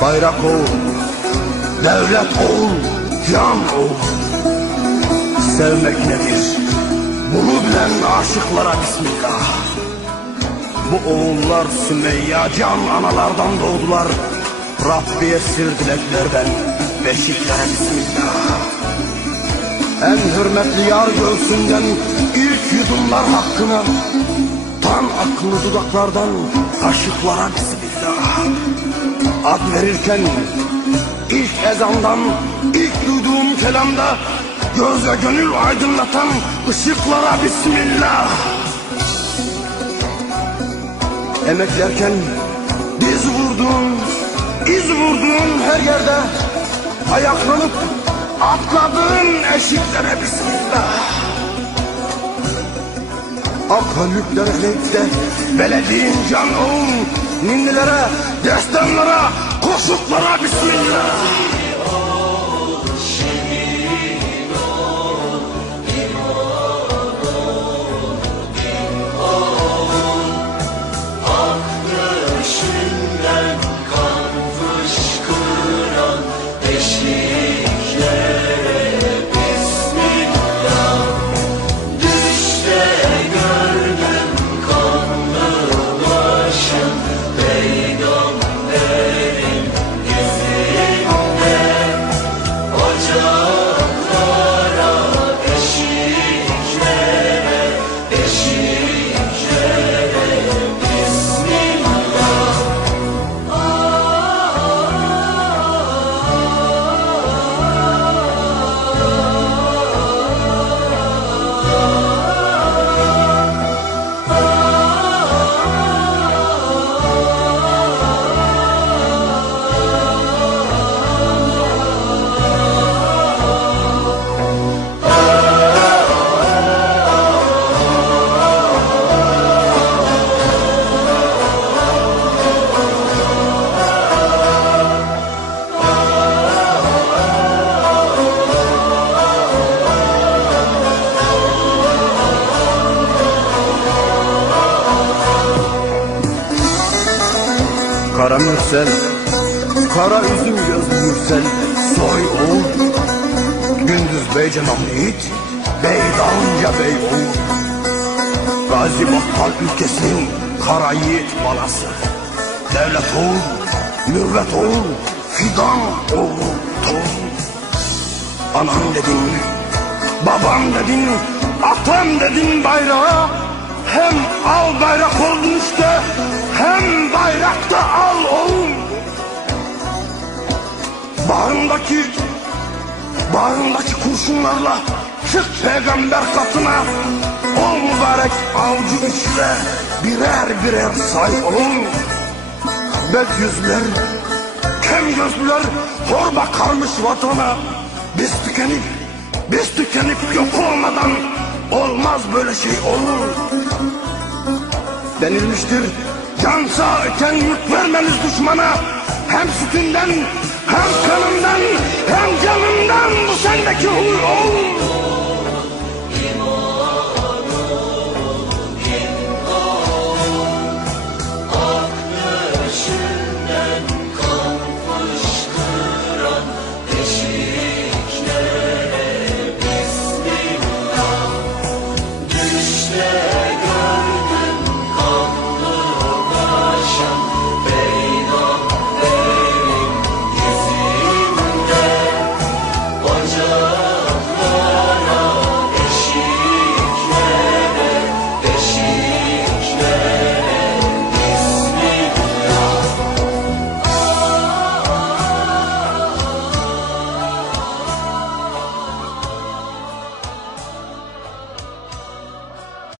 Bayrak ol, devlet ol, can ol. Sevmek nedir? Bunu bilen aşıklara bismillah. Bu oğullar Sümeyye can analardan doğdular. Rabbi esir dileklerden beşiklere bismillah. En hürmetli yar göğsünden ilk yudumlar hakkına Tan akıllı dudaklardan aşıklara bismillah Ad verirken ilk ezandan ilk duyduğum kelamda Göz ve gönül aydınlatan ışıklara bismillah. Emeklerken diz vurduğun, iz vurduğun her yerde. Ayaklanıp atladığın eşiklere bismillah. Akalüklere renkte belediğin can oğul Ninnilere, destanlara, koşuklara bismillah mürsel, kara üzüm gözlü mürsel. Soy oğul, gündüz bey namlı yiğit Bey dalınca bey oğul. Gazi Battal ülkesinin kara yiğit balası. Devlet oğul, mürvet oğul, fidan oğul, toğul Anam dedin, babam dedin, atam dedin bayrağa Hem al bayrak oldun işte, hem bayrakta al oğul Bağrındaki, bağrındaki kurşunlarla çık peygamber katına. O mübarek avcı içine birer birer say oğul Bet yüzler, kem gözlüler torba karmış vatana. Biz tükenip, biz tükenip yok olmadan olmaz böyle şey olur. Denilmiştir cansa öten yurt vermeniz düşmana. Hem sütünden hem kanından hem canından bu sendeki huy oğul Yeah.